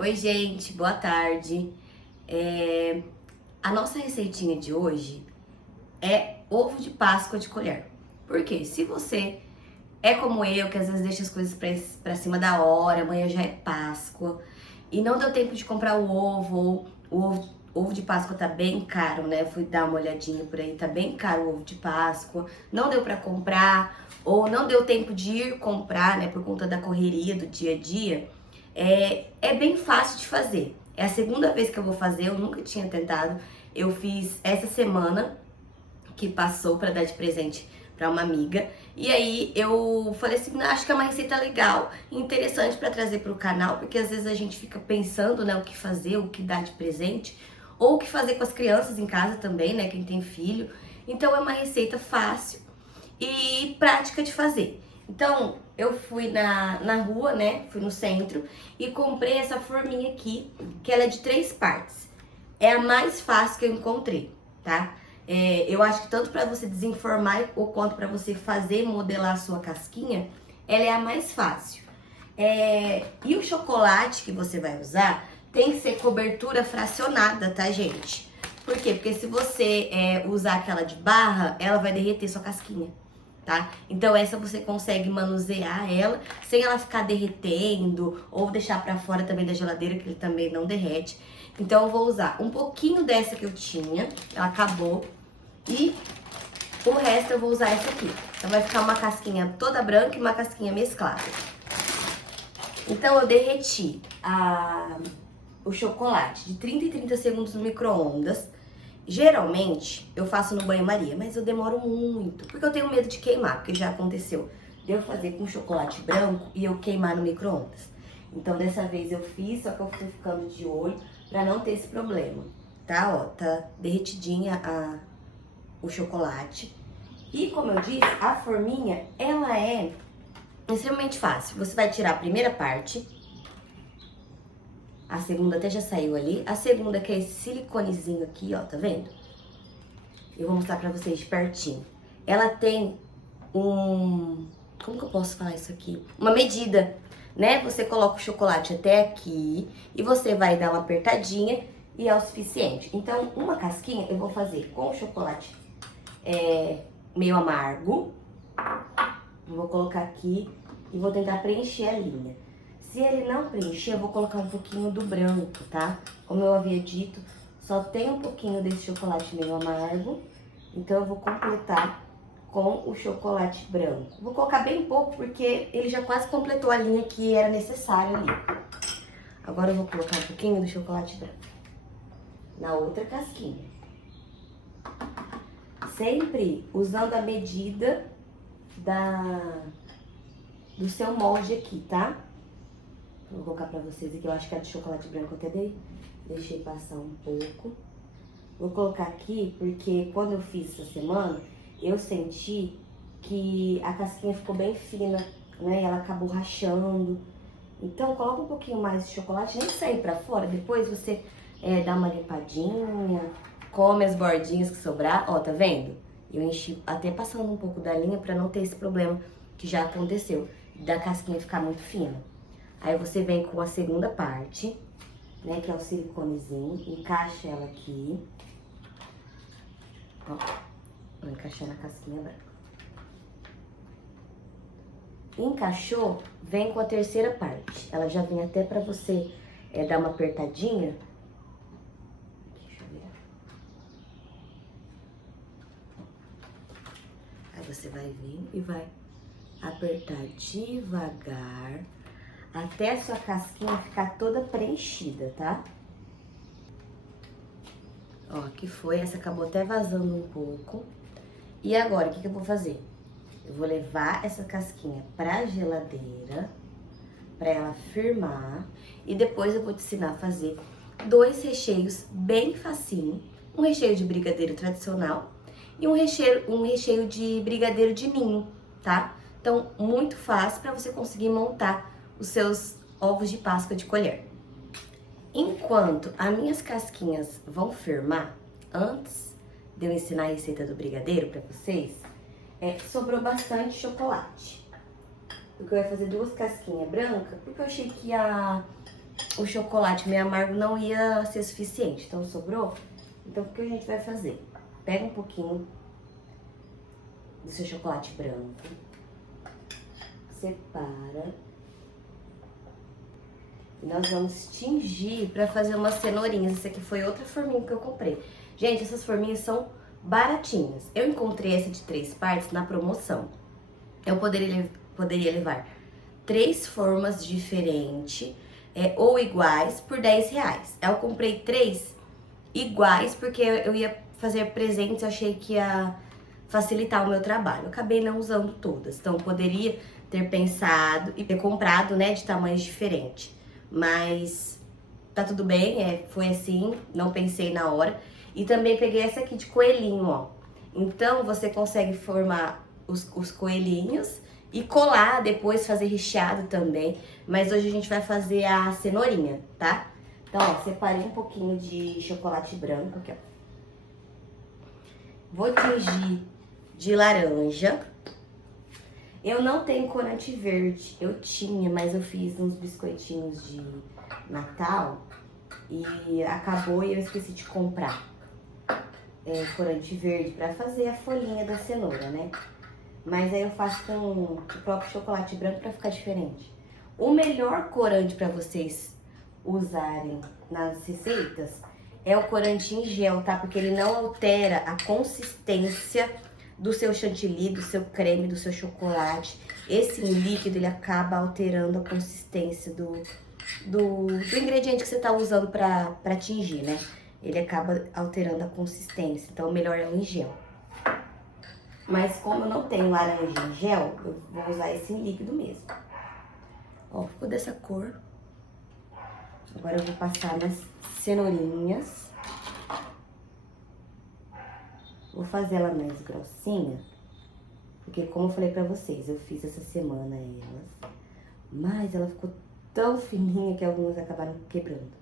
Oi, gente, boa tarde. A nossa receitinha de hoje é ovo de Páscoa de colher. Por quê? Se você é como eu, que às vezes deixa as coisas pra cima da hora, amanhã já é Páscoa, e não deu tempo de comprar o ovo, ou o ovo de Páscoa tá bem caro, né? Fui dar uma olhadinha por aí, tá bem caro o ovo de Páscoa, não deu pra comprar, ou não deu tempo de ir comprar, né, por conta da correria do dia a dia. É bem fácil de fazer. É a segunda vez que eu vou fazer, eu nunca tinha tentado. Eu fiz essa semana que passou para dar de presente para uma amiga. E aí eu falei assim, acho que é uma receita legal, interessante para trazer para o canal, porque às vezes a gente fica pensando, né, o que fazer, o que dar de presente, ou o que fazer com as crianças em casa também, né, quem tem filho. Então é uma receita fácil e prática de fazer. Então, eu fui na rua, né, fui no centro e comprei essa forminha aqui, que ela é de 3 partes. É a mais fácil que eu encontrei, tá? Eu acho que tanto para você desenformar ou quanto para você fazer, modelar a sua casquinha, ela é a mais fácil. E o chocolate que você vai usar tem que ser cobertura fracionada, tá, gente? Por quê? Porque se você usar aquela de barra, ela vai derreter sua casquinha, tá? Então essa você consegue manusear ela sem ela ficar derretendo ou deixar pra fora também da geladeira, que ele também não derrete. Então eu vou usar um pouquinho dessa que eu tinha, ela acabou, e o resto eu vou usar essa aqui. Então vai ficar uma casquinha toda branca e uma casquinha mesclada. Então eu derreti o chocolate de 30 em 30 segundos no micro-ondas. Geralmente eu faço no banho-maria, mas eu demoro muito, porque eu tenho medo de queimar, porque já aconteceu de eu fazer com chocolate branco e eu queimar no micro-ondas. Então dessa vez eu fiz, só que eu fui ficando de olho pra não ter esse problema, tá? Ó, tá derretidinha o chocolate. E como eu disse, a forminha, ela é extremamente fácil. Você vai tirar a primeira parte, a segunda até já saiu ali. A segunda que é esse siliconezinho aqui, ó, tá vendo? Eu vou mostrar pra vocês de pertinho. Ela tem como que eu posso falar isso aqui? Uma medida, né? Você coloca o chocolate até aqui e você vai dar uma apertadinha e é o suficiente. Então, uma casquinha eu vou fazer com o chocolate meio amargo. Vou colocar aqui e vou tentar preencher a linha. Se ele não preencher, eu vou colocar um pouquinho do branco, tá? Como eu havia dito, só tem um pouquinho desse chocolate meio amargo. Então, eu vou completar com o chocolate branco. Vou colocar bem pouco, porque ele já quase completou a linha que era necessária ali. Agora, eu vou colocar um pouquinho do chocolate branco na outra casquinha. Sempre usando a medida do seu molde aqui, tá? Vou colocar pra vocês aqui, eu acho que a de chocolate branco eu até deixei passar um pouco. Vou colocar aqui porque quando eu fiz essa semana, eu senti que a casquinha ficou bem fina, né? E ela acabou rachando. Então, coloca um pouquinho mais de chocolate, nem sair pra fora. Depois você dá uma limpadinha, come as bordinhas que sobrar. Ó, tá vendo? Eu enchi até passando um pouco da linha pra não ter esse problema que já aconteceu, da casquinha ficar muito fina. Aí você vem com a segunda parte, né, que é o siliconezinho, encaixa ela aqui. Ó, vou encaixar na casquinha branca. Encaixou, vem com a terceira parte. Ela já vem até pra você dar uma apertadinha. Deixa eu virar. Aí você vai vir e vai apertar devagar até a sua casquinha ficar toda preenchida, tá? Ó, aqui foi, essa acabou até vazando um pouco. E agora, o que eu vou fazer? Eu vou levar essa casquinha pra geladeira, pra ela firmar. E depois eu vou te ensinar a fazer 2 recheios bem facinho. Um recheio de brigadeiro tradicional e um recheio de brigadeiro de ninho, tá? Então, muito fácil pra você conseguir montar os seus ovos de Páscoa de colher. Enquanto as minhas casquinhas vão firmar, antes de eu ensinar a receita do brigadeiro pra vocês, sobrou bastante chocolate. Porque eu ia fazer 2 casquinhas brancas, porque eu achei que ia o chocolate meio amargo não ia ser suficiente, então sobrou. Então o que a gente vai fazer? Pega um pouquinho do seu chocolate branco, separa e nós vamos tingir para fazer umas cenourinhas. Essa aqui foi outra forminha que eu comprei. Gente, essas forminhas são baratinhas. Eu encontrei essa de 3 partes na promoção. Eu poderia levar 3 formas diferentes ou iguais por R$10. Eu comprei 3 iguais porque eu ia fazer presentes, eu achei que ia facilitar o meu trabalho. Eu acabei não usando todas, então eu poderia ter pensado e ter comprado, né, de tamanhos diferentes. Mas tá tudo bem, foi assim, não pensei na hora. E também peguei essa aqui de coelhinho, ó. Então você consegue formar os coelhinhos e colar depois, fazer recheado também. Mas hoje a gente vai fazer a cenourinha, tá? Então, ó, separei um pouquinho de chocolate branco aqui, ó. Vou tingir de laranja. Eu não tenho corante verde. Eu tinha, mas eu fiz uns biscoitinhos de Natal e acabou e eu esqueci de comprar corante verde pra fazer a folhinha da cenoura, né? Mas aí eu faço com o próprio chocolate branco pra ficar diferente. O melhor corante pra vocês usarem nas receitas é o corante em gel, tá? Porque ele não altera a consistência do seu chantilly, do seu creme, do seu chocolate. Esse líquido, ele acaba alterando a consistência do ingrediente que você tá usando pra tingir, né? Ele acaba alterando a consistência, então o melhor é o em gel. Mas como eu não tenho laranja em gel, eu vou usar esse em líquido mesmo. Ó, ficou dessa cor. Agora eu vou passar nas cenourinhas. Vou fazer ela mais grossinha, porque como eu falei pra vocês, eu fiz essa semana elas, mas ela ficou tão fininha que algumas acabaram quebrando.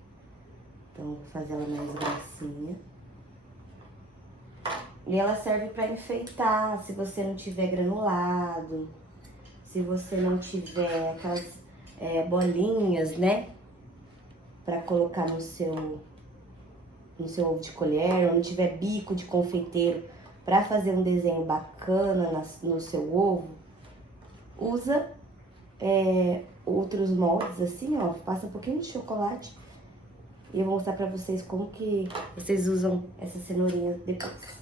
Então, vou fazer ela mais grossinha. E ela serve pra enfeitar, se você não tiver granulado, se você não tiver aquelas bolinhas, né? Pra colocar no seu ovo de colher, ou não tiver bico de confeiteiro pra fazer um desenho bacana no seu ovo, usa outros moldes assim, ó, passa um pouquinho de chocolate e eu vou mostrar pra vocês como que vocês usam essa cenourinha depois.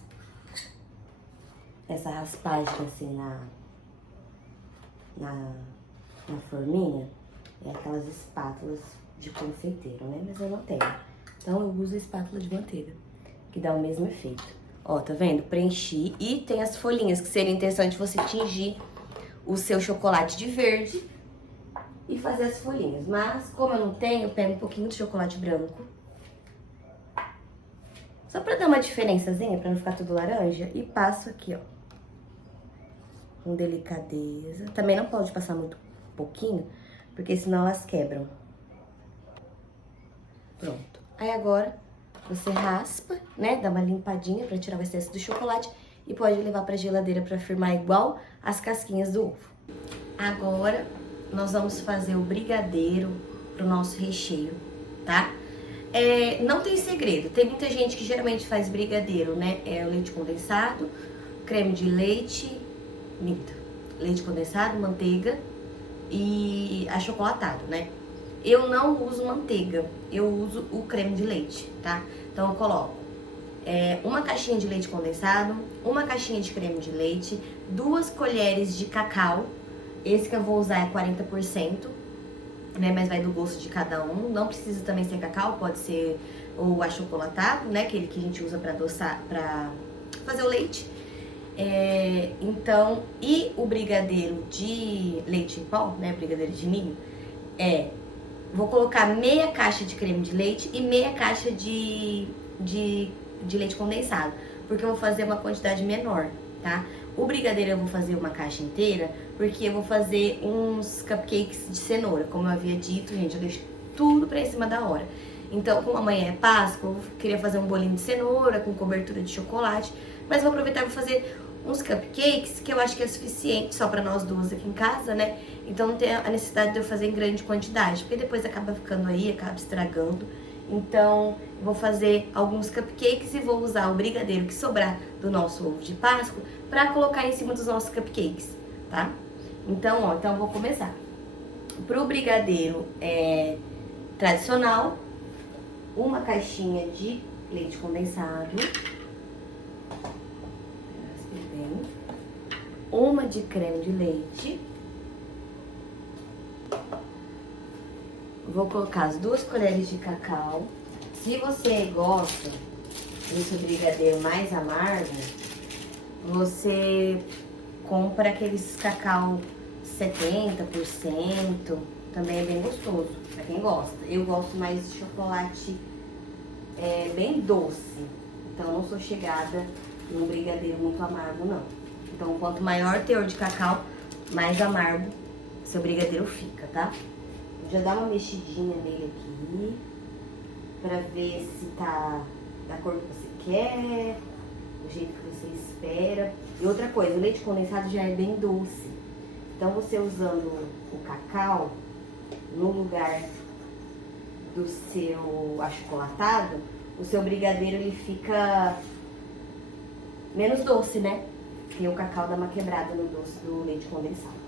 Essa raspagem assim na forminha é aquelas espátulas de confeiteiro, né? Mas eu não tenho. Então eu uso a espátula de manteiga, que dá o mesmo efeito. Ó, tá vendo? Preenchi e tem as folhinhas, que seria interessante você tingir o seu chocolate de verde e fazer as folhinhas. Mas como eu não tenho, eu pego um pouquinho de chocolate branco. Só pra dar uma diferençazinha, pra não ficar tudo laranja. E passo aqui, ó. Com delicadeza. Também não pode passar muito pouquinho, porque senão elas quebram. Pronto. Aí agora você raspa, né? Dá uma limpadinha pra tirar o excesso do chocolate e pode levar pra geladeira pra firmar igual as casquinhas do ovo. Agora nós vamos fazer o brigadeiro pro nosso recheio, tá? Não tem segredo. Tem muita gente que geralmente faz brigadeiro, né? O leite condensado, creme de leite, leite condensado, manteiga e achocolatado, né? Eu não uso manteiga, eu uso o creme de leite, tá? Então eu coloco uma caixinha de leite condensado, uma caixinha de creme de leite, 2 colheres de cacau. Esse que eu vou usar é 40%, né? Mas vai do gosto de cada um. Não precisa também ser cacau, pode ser o achocolatado, né? Aquele que a gente usa pra adoçar, pra fazer o leite. Então, e o brigadeiro de leite em pó, né? Brigadeiro de ninho, vou colocar meia caixa de creme de leite e meia caixa de leite condensado, porque eu vou fazer uma quantidade menor, tá? O brigadeiro eu vou fazer uma caixa inteira, porque eu vou fazer uns cupcakes de cenoura, como eu havia dito, gente, eu deixo tudo pra em cima da hora. Então, como amanhã é Páscoa, eu queria fazer um bolinho de cenoura com cobertura de chocolate, mas vou aproveitar e vou fazer uns cupcakes que eu acho que é suficiente só pra nós duas aqui em casa, né? Então não tem a necessidade de eu fazer em grande quantidade, porque depois acaba ficando aí, acaba estragando. Então, eu vou fazer alguns cupcakes e vou usar o brigadeiro que sobrar do nosso ovo de Páscoa pra colocar em cima dos nossos cupcakes, tá? Então, ó, então eu vou começar. Pro brigadeiro tradicional, uma caixinha de leite condensado, uma de creme de leite, vou colocar as 2 colheres de cacau. Se você gosta desse brigadeiro mais amargo, você compra aqueles cacau 70%, também é bem gostoso, pra quem gosta. Eu gosto mais de chocolate bem doce, então não sou chegada num brigadeiro muito amargo, não. Então, quanto maior o teor de cacau, mais amargo seu brigadeiro fica, tá? Já dá uma mexidinha nele aqui, pra ver se tá da cor que você quer, do jeito que você espera. E outra coisa, o leite condensado já é bem doce. Então, você usando o cacau no lugar do seu achocolatado, o seu brigadeiro ele fica menos doce, né? Porque o cacau dá uma quebrada no doce do leite condensado.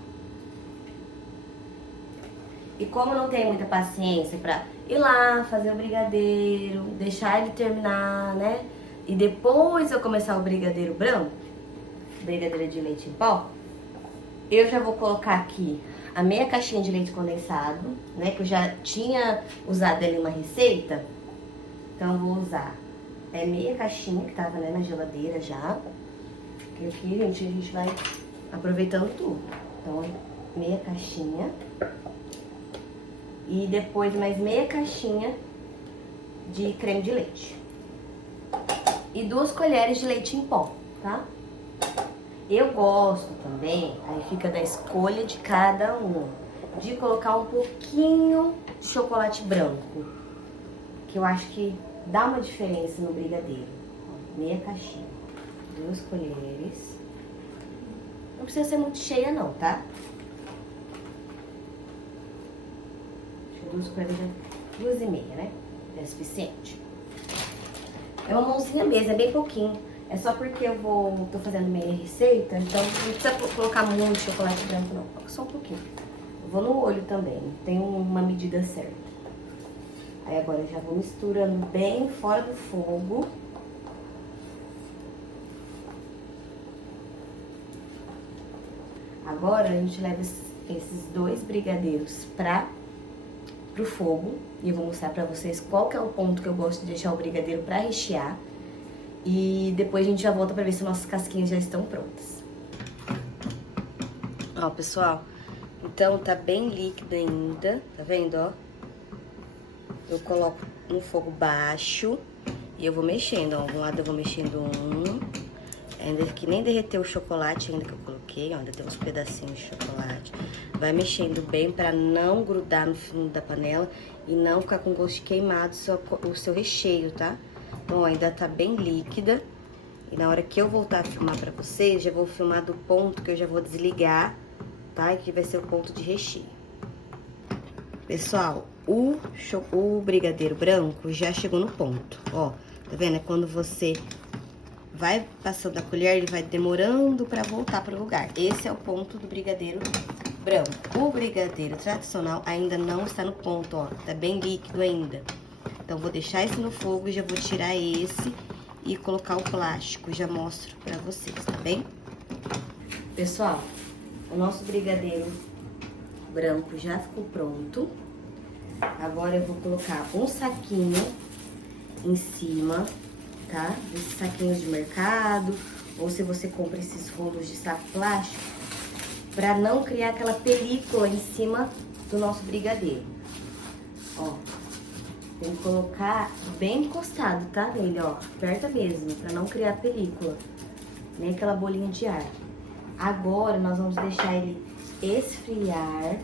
E como eu não tenho muita paciência pra ir lá, fazer o brigadeiro, deixar ele terminar, né? E depois eu começar o brigadeiro branco, brigadeiro de leite em pó, eu já vou colocar aqui a meia caixinha de leite condensado, né? Que eu já tinha usado ali uma receita. Então eu vou usar meia caixinha que tava, né, na geladeira já. Porque aqui, gente, a gente vai aproveitando tudo. Então, meia caixinha. E depois mais meia caixinha de creme de leite. E 2 colheres de leite em pó, tá? Eu gosto também, aí fica da escolha de cada um, de colocar um pouquinho de chocolate branco, que eu acho que dá uma diferença no brigadeiro. Ó, meia caixinha, 2 colheres. Não precisa ser muito cheia não, tá? Acho que 2 colheres já, 2,5, né? É suficiente. É uma mãozinha mesmo, é bem pouquinho. É só porque tô fazendo meia receita, então não precisa colocar muito chocolate branco não, coloca só um pouquinho. Eu vou no olho também, tem uma medida certa. Aí agora eu já vou misturando bem fora do fogo. Agora a gente leva esses 2 brigadeiros pro fogo. E eu vou mostrar pra vocês qual que é o ponto que eu gosto de deixar o brigadeiro pra rechear. E depois a gente já volta pra ver se nossas casquinhas já estão prontas. Ó, pessoal, então tá bem líquido ainda, tá vendo, ó? Eu coloco no fogo baixo e eu vou mexendo, ó. De um lado eu vou mexendo ainda que nem derreteu o chocolate ainda que eu coloquei, ó. Ainda tem uns pedacinhos de chocolate. Vai mexendo bem pra não grudar no fundo da panela e não ficar com gosto de queimado o seu recheio, tá? Então, ainda tá bem líquida. E na hora que eu voltar a filmar pra vocês, já vou filmar do ponto que eu já vou desligar, tá? E que vai ser o ponto de recheio. Pessoal, o brigadeiro branco já chegou no ponto, ó. Tá vendo? É quando você vai passando a colher, ele vai demorando pra voltar pro lugar. Esse é o ponto do brigadeiro branco. O brigadeiro tradicional ainda não está no ponto, ó. Tá bem líquido ainda. Então, vou deixar esse no fogo e já vou tirar esse e colocar o plástico. Já mostro pra vocês, tá bem? Pessoal, o nosso brigadeiro branco já ficou pronto. Agora, eu vou colocar um saquinho em cima, tá? Esses saquinhos de mercado, ou se você compra esses rolos de saco plástico, pra não criar aquela película em cima do nosso brigadeiro. Ó. Tem que colocar bem encostado, tá, nele, ó. Aperta mesmo, pra não criar película. Nem aquela bolinha de ar. Agora, nós vamos deixar ele esfriar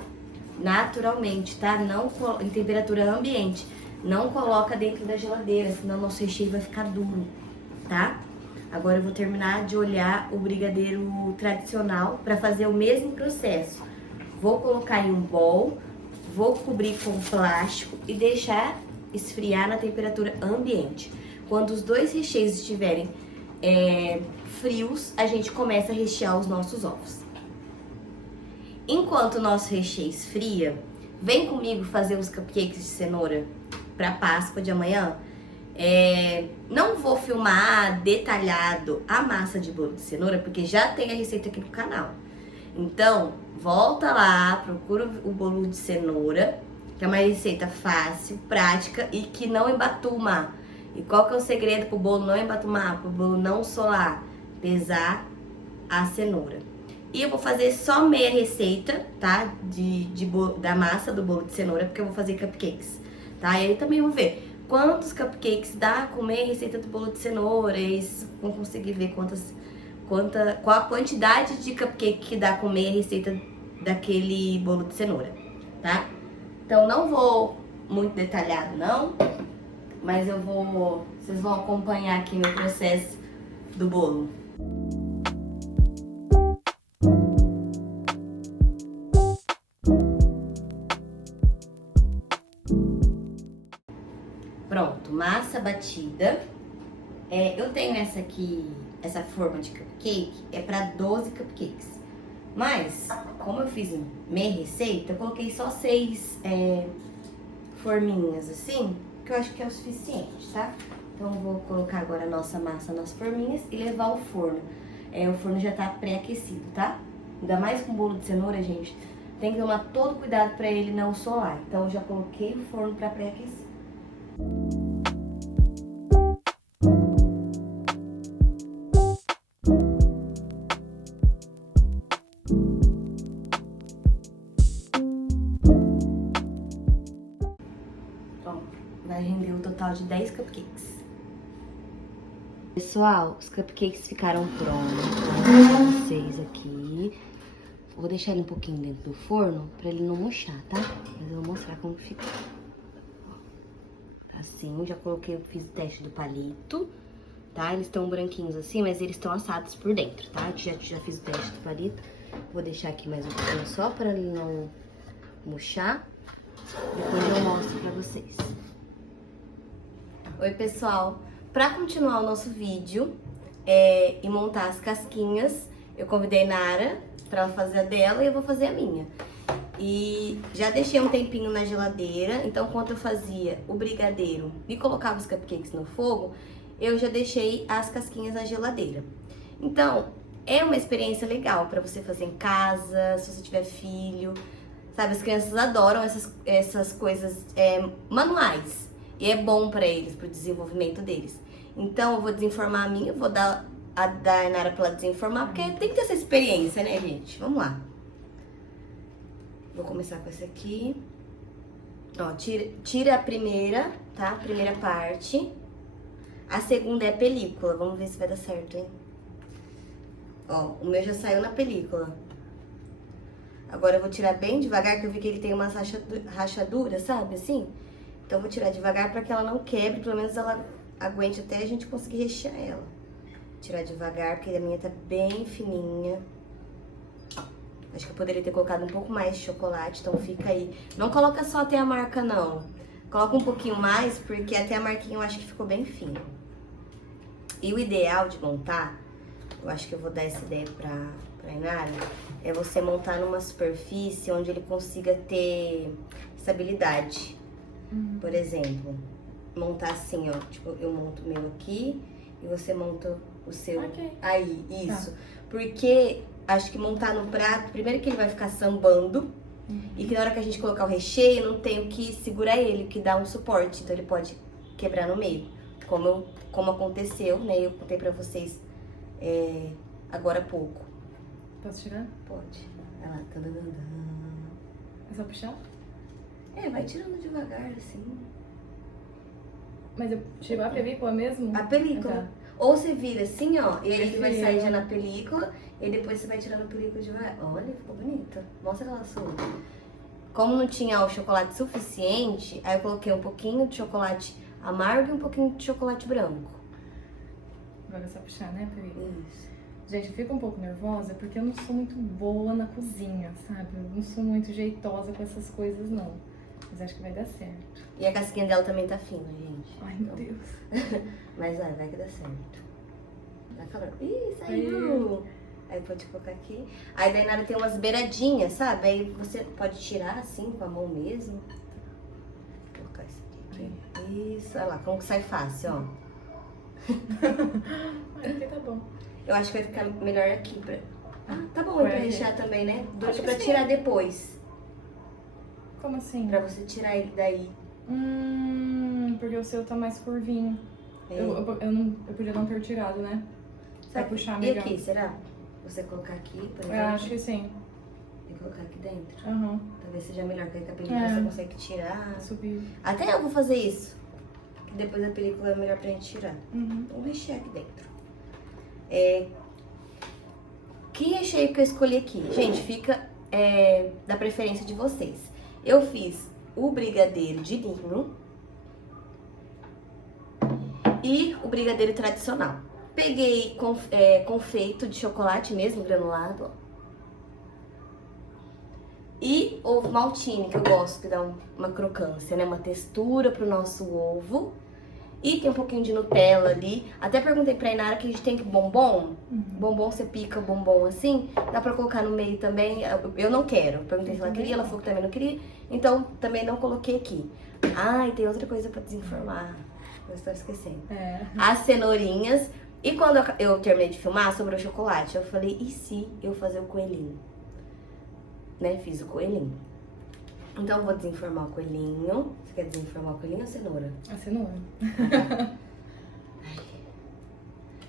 naturalmente, tá? Não em temperatura ambiente. Não coloca dentro da geladeira, senão nosso recheio vai ficar duro, tá? Agora eu vou terminar de olhar o brigadeiro tradicional para fazer o mesmo processo. Vou colocar em um bowl, vou cobrir com plástico e deixar esfriar na temperatura ambiente. Quando os dois recheios estiverem frios, a gente começa a rechear os nossos ovos. Enquanto o nosso recheio esfria, vem comigo fazer os cupcakes de cenoura para Páscoa de amanhã. Não vou filmar detalhado a massa de bolo de cenoura, porque já tem a receita aqui no canal. Então, volta lá, procura o bolo de cenoura, que é uma receita fácil, prática e que não embatuma. E qual que é o segredo pro bolo não embatumar, pro bolo não solar? Pesar a cenoura. E eu vou fazer só meia receita, tá? Da massa do bolo de cenoura, porque eu vou fazer cupcakes, tá? E aí também vou ver quantos cupcakes dá com meia receita do bolo de cenoura. E vocês vão conseguir ver qual a quantidade de cupcake que dá com meia receita daquele bolo de cenoura, tá? Então não vou muito detalhado não, mas vocês vão acompanhar aqui meu processo do bolo. Pronto, massa batida. Eu tenho essa aqui, essa forma de cupcake, é para 12 cupcakes. Mas, como eu fiz meia receita, eu coloquei só 6 forminhas assim, que eu acho que é o suficiente, tá? Então eu vou colocar agora a nossa massa nas forminhas e levar ao forno. O forno já tá pré-aquecido, tá? Ainda mais com bolo de cenoura, gente, tem que tomar todo cuidado para ele não solar. Então eu já coloquei o forno para pré-aquecer. Vai render um total de 10 cupcakes. Pessoal, os cupcakes ficaram prontos pra vocês aqui. Vou deixar ele um pouquinho dentro do forno pra ele não murchar, tá? Mas eu vou mostrar como fica. Assim, já coloquei, fiz o teste do palito, tá? Eles estão branquinhos assim, mas eles estão assados por dentro, tá? Já fiz o teste do palito. Vou deixar aqui mais um pouquinho só pra ele não murchar. Depois eu mostro pra vocês. Oi, pessoal! Para continuar o nosso vídeo e montar as casquinhas, eu convidei Nara para ela fazer a dela e eu vou fazer a minha. E já deixei um tempinho na geladeira, então enquanto eu fazia o brigadeiro e colocava os cupcakes no fogo, eu já deixei as casquinhas na geladeira. Então, é uma experiência legal para você fazer em casa, se você tiver filho, sabe? As crianças adoram essas coisas manuais. E é bom pra eles, pro desenvolvimento deles. Então, eu vou desenformar a minha, vou dar a da Nara pra ela desenformar, porque tem que ter essa experiência, né, gente? Vamos lá. Vou começar com essa aqui. Ó, tira a primeira, tá? A primeira parte. A segunda é a película. Vamos ver se vai dar certo, hein? Ó, o meu já saiu na película. Agora eu vou tirar bem devagar, que eu vi que ele tem umas rachaduras, sabe? Assim. Então, eu vou tirar devagar para que ela não quebre, pelo menos ela aguente até a gente conseguir rechear ela. Tirar devagar, porque a minha tá bem fininha. Acho que eu poderia ter colocado um pouco mais de chocolate, então fica aí. Não coloca só até a marca, não. Coloca um pouquinho mais, porque até a marquinha eu acho que ficou bem fino. E o ideal de montar, eu acho que eu vou dar essa ideia pra Inara, é você montar numa superfície onde ele consiga ter estabilidade. Por exemplo, montar assim, ó, tipo, eu monto o meu aqui e você monta o seu aí, isso. Tá. Porque acho que montar no prato, primeiro que ele vai ficar sambando e que na hora que a gente colocar o recheio, não tem o que segurar ele, que dá um suporte, então ele pode quebrar no meio. Como aconteceu, né, eu contei pra vocês agora há pouco. Posso tirar? Pode. Olha lá, É só puxar? Vai tirando devagar, assim. Mas eu tiro a película mesmo? A película. Tá. Ou você vira assim, ó, e ele vai sair já na película, e depois você vai tirando a película devagar. Olha, ficou bonita. Mostra ela solta. Como não tinha o chocolate suficiente, aí eu coloquei um pouquinho de chocolate amargo e um pouquinho de chocolate branco. Agora é só puxar, né, Pepe? Isso. Gente, eu fico um pouco nervosa porque eu não sou muito boa na cozinha, sabe? Eu não sou muito jeitosa com essas coisas, não. Mas acho que vai dar certo. E a casquinha dela também tá fina, gente. Ai, meu Deus. Mas vai que dá certo. Dá calor. Ih, saiu! Aí pode colocar aqui. Aí daí na hora tem umas beiradinhas, sabe? Aí você pode tirar assim com a mão mesmo. Vou colocar isso aqui. Isso, olha lá, como que sai fácil, ó. Ai, aqui tá bom. Eu acho que vai ficar melhor aqui. Tá bom Vai pra aqui. rechear também, né? Duro Acho que pra sim. tirar depois. Como assim? Pra você tirar ele daí. Porque o seu tá mais curvinho. É. Eu podia não ter tirado, né? Vai Sabe? puxar E melhor. aqui, será? Você colocar aqui, por exemplo. Eu acho que sim. E colocar aqui dentro. Aham. Talvez seja melhor, porque a película É. você consegue tirar. Subir. Até eu vou fazer isso. Que depois a película é melhor pra gente tirar. Uhum. Vamos rechear aqui dentro. Que recheio que eu escolhi aqui? Gente, fica da preferência de vocês. Eu fiz o brigadeiro de ninho e o brigadeiro tradicional. Peguei confeito de chocolate mesmo, granulado, ó. E ovo maltine, que eu gosto, que dá uma crocância, né? Uma textura pro nosso ovo. E tem um pouquinho de Nutella ali. Até perguntei pra Inara que a gente tem bombom. Bombom, você pica o bombom assim. Dá pra colocar no meio também. Eu não quero. Perguntei se ela queria, ela falou que também não queria. Então, também não coloquei aqui. Ah, e tem outra coisa pra desinformar. Eu estou esquecendo. As cenourinhas. E quando eu terminei de filmar sobre o chocolate, eu falei, e se eu fazer o coelhinho? Né? Fiz o coelhinho. Então, eu vou desenformar o coelhinho. Você quer desenformar o coelhinho ou a cenoura? A cenoura.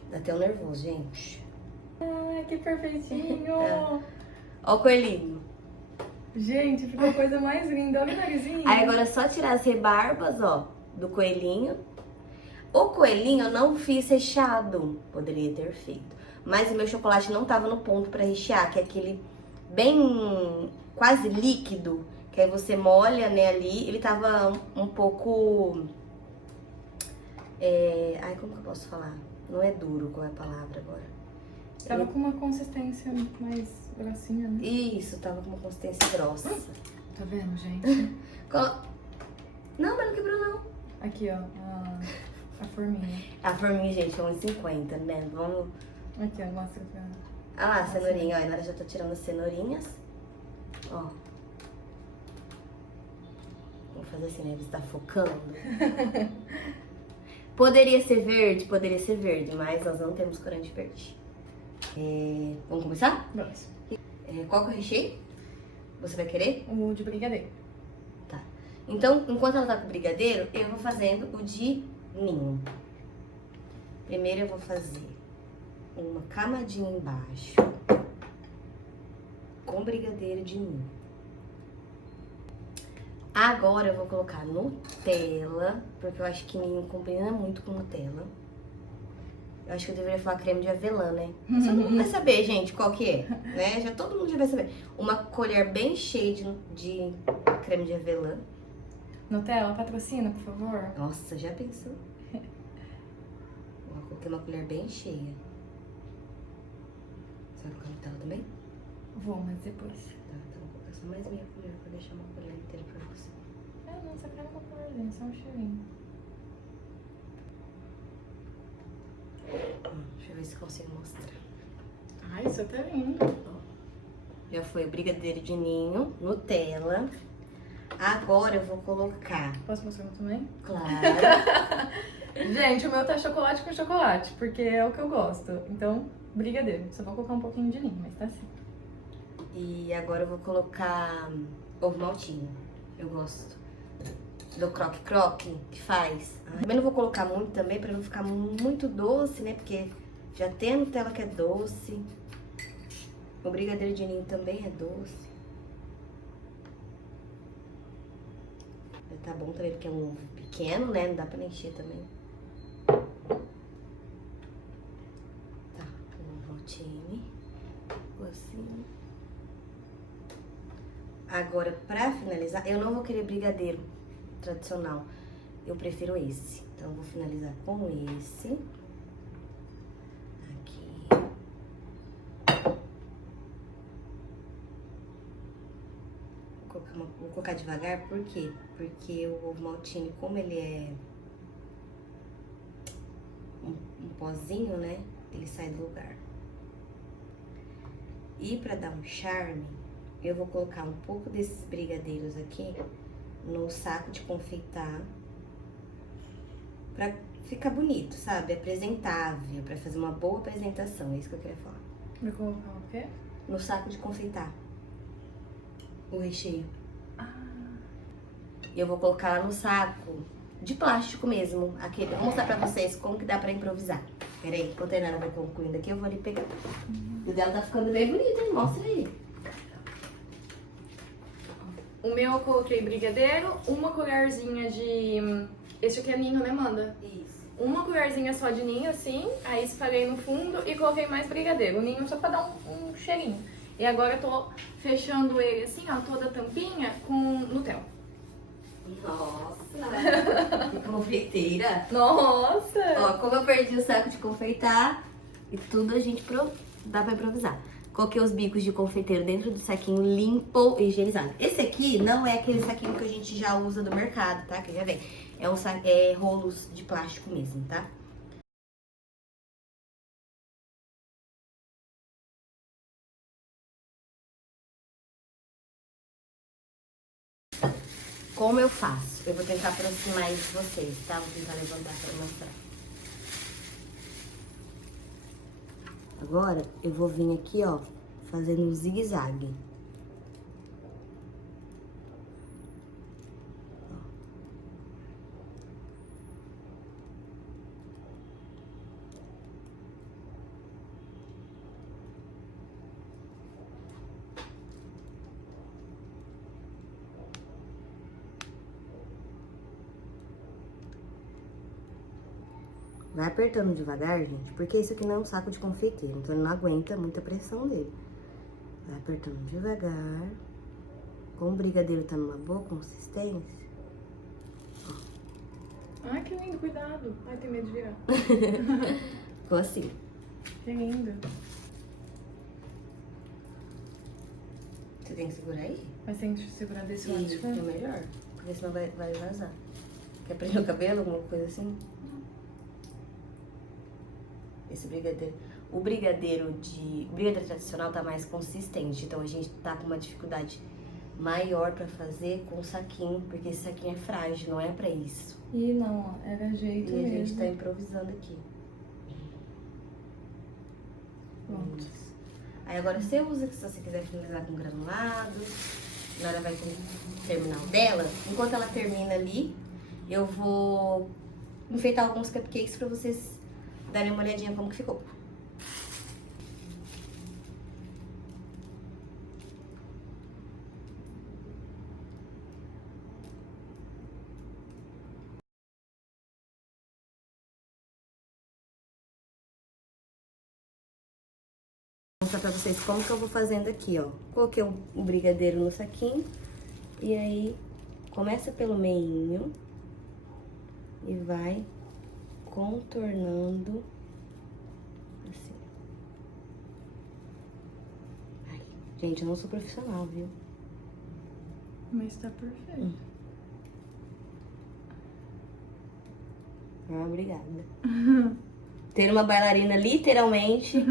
Dá até um nervoso, gente. Ai, que perfeitinho. Ó o coelhinho. Gente, ficou a coisa mais linda. Olha o narizinho. Aí agora é só tirar as rebarbas, ó, do coelhinho. O coelhinho eu não fiz recheado. Poderia ter feito. Mas o meu chocolate não tava no ponto pra rechear, que é aquele bem quase líquido. Que aí você molha, né, ali. Ele tava um pouco... Ai, como que eu posso falar? Não é duro, qual é a palavra agora? Tava com uma consistência mais grossinha, né? Isso, tava com uma consistência grossa. Tá vendo, gente? Não, mas não quebrou, não. Aqui, ó. A forminha. A forminha, gente, é 1,50, né? Vamos... Aqui, ó. Mostra pra... Ah lá, a cenourinha, ó. A Inara já tá tirando as cenourinhas. Ó. Vamos fazer assim, né? Você tá focando. Poderia ser verde, mas nós não temos corante verde. Vamos começar? Vamos. Qual que é o recheio? Você vai querer? O de brigadeiro. Tá. Então, enquanto ela tá com o brigadeiro, eu vou fazendo o de ninho. Primeiro eu vou fazer uma camadinha embaixo com brigadeiro de ninho. Agora eu vou colocar Nutella, porque eu acho que ninho combina muito com Nutella. Eu acho que eu deveria falar creme de avelã, né? Todo mundo vai saber, gente, qual que é, né? Todo mundo já vai saber. Uma colher bem cheia de creme de avelã. Nutella, patrocina, por favor. Nossa, já pensou? Vou colocar uma colher bem cheia. Você vai colocar Nutella também? Vou, mas depois. Tá, então vou colocar só mais meia colher pra deixar uma colher inteira pra você. Não, só quero uma colherzinha, só um cheirinho. Deixa eu ver se consigo mostrar. Ai, isso tá lindo. Já foi o brigadeiro de ninho, Nutella. Agora eu vou colocar, Posso mostrar o meu também? claro, Gente, o meu tá chocolate com chocolate, porque é o que eu gosto. Então, brigadeiro. Só vou colocar um pouquinho de ninho, mas tá assim. e agora eu vou colocar ovo maltine. Eu gosto do croque-croque que faz. Também não vou colocar muito também, pra não ficar muito doce, né? Porque já tem a Nutella que é doce. O brigadeiro de ninho também é doce. Tá bom também, porque é um ovo pequeno, né? Não dá pra encher também. Tá, ovo maltine. Assim. Agora, pra finalizar, eu não vou querer brigadeiro tradicional. Eu prefiro esse. Então, eu vou finalizar com esse. vou colocar devagar, por quê? Porque o ovo maltine, como ele é um pozinho, né? Ele sai do lugar. E pra dar um charme, eu vou colocar um pouco desses brigadeiros aqui no saco de confeitar. Pra ficar bonito, sabe? Apresentável, pra fazer uma boa apresentação. É isso que eu queria falar. Vai colocar o quê? No saco de confeitar. O recheio. E eu vou colocar lá no saco de plástico mesmo. Aquele. Eu vou mostrar pra vocês como que dá pra improvisar. Pera aí, enquanto a Inara vai concluindo aqui, eu vou ali pegar. E o dela tá ficando bem bonito, hein? Mostra aí. O meu eu coloquei brigadeiro, uma colherzinha de... Esse aqui é ninho, né, Amanda? Isso. Uma colherzinha só de ninho, assim, aí espalhei no fundo e coloquei mais brigadeiro. O ninho só pra dar um cheirinho. E agora eu tô fechando ele assim, ó, toda a tampinha com Nutella. Nossa! Que confeiteira! Nossa! Ó, como eu perdi o saco de confeitar e tudo a gente dá pra improvisar. Coloquei os bicos de confeiteiro dentro do saquinho limpo e higienizado. Esse aqui não é aquele saquinho que a gente já usa do mercado, tá? Que já vem. É rolos de plástico mesmo, tá? Como eu faço? Eu vou tentar aproximar isso de vocês, tá? Vou tentar levantar pra mostrar. Agora, eu vou vir aqui, ó, fazendo um zigue-zague. Vai apertando devagar, gente, porque isso aqui não é um saco de confeiteiro, então ele não aguenta muita pressão dele. Vai apertando devagar. Como o brigadeiro tá numa boa consistência. Ai, que lindo, cuidado. Ai, tenho medo de virar. Ficou assim. Que lindo. Você tem que segurar aí? Mas tem que segurar desse lado de Isso, cá? é melhor. Porque senão vai vazar. Quer prender o cabelo, alguma coisa assim? Esse brigadeiro. O brigadeiro tradicional tá mais consistente, então a gente tá com uma dificuldade maior pra fazer com o saquinho, porque esse saquinho é frágil, não é pra isso. Ih, não, ó, era jeito E a mesmo. gente tá improvisando aqui. Pronto. Isso. Aí agora você usa, se você quiser finalizar com granulado, na hora vai terminar o dela. Enquanto ela termina ali, eu vou enfeitar alguns cupcakes pra vocês darem uma olhadinha como que ficou. Vou mostrar pra vocês como que eu vou fazendo aqui, ó. Coloquei o brigadeiro no saquinho. E aí, começa pelo meinho. E vai contornando. Assim. Ai, gente, eu não sou profissional, viu? Mas tá perfeito. Ah, obrigada. Ter uma bailarina, literalmente,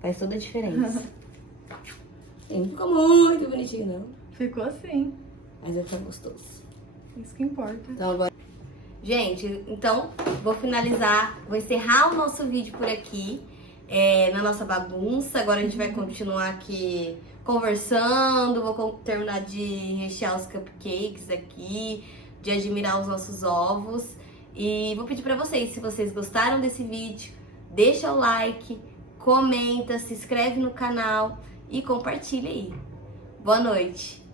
faz toda a diferença. Sim, não ficou muito bonitinho, não. Ficou assim. Mas vai ficar gostoso. Isso que importa. Então agora... Gente, então, vou finalizar, vou encerrar o nosso vídeo por aqui, na nossa bagunça. Agora a gente vai continuar aqui conversando, vou terminar de rechear os cupcakes aqui, de admirar os nossos ovos. E vou pedir pra vocês, se vocês gostaram desse vídeo, deixa o like, comenta, se inscreve no canal e compartilha aí. Boa noite!